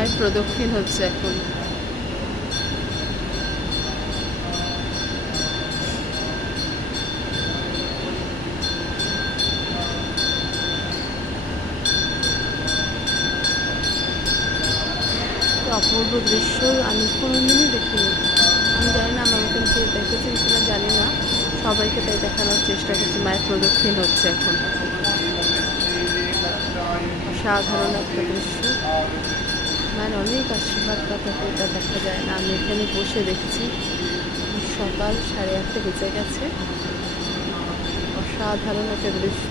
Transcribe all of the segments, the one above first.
মায়ের প্রদক্ষিণ হচ্ছে এখন। অপূর্ব দৃশ্য, আমি কোনোদিনই দেখিনি। আমি জানি না আমার মতন কেউ দেখেছেন কিনা জানি না, সবাইকে তাই দেখানোর চেষ্টা করছি। মায়ের প্রদক্ষিণ হচ্ছে এখন। অসাধারণ একটা দৃশ্য, মায়ের অনেক আশীর্বাদ কথা এটা দেখা যায় না। আমি এখানে বসে দেখছি, সকাল 8:30 বেজে গেছে। অসাধারণ একটা দৃশ্য,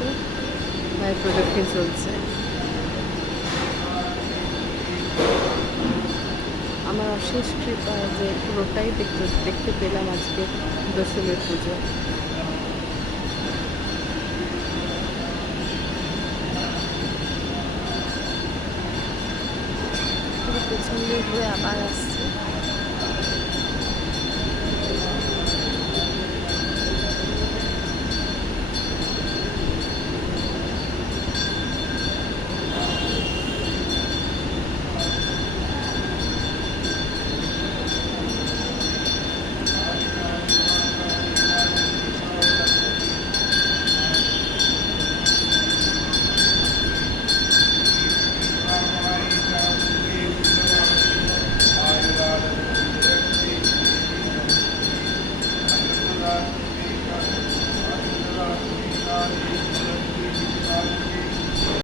মায়ের প্রদক্ষিণ চলছে। আমার অশেষ কৃপা যে পুরোটাই দেখতে পেলাম আজকে দশমীর পুজো। পেছন দিয়ে ঘুরে আবার আসছে।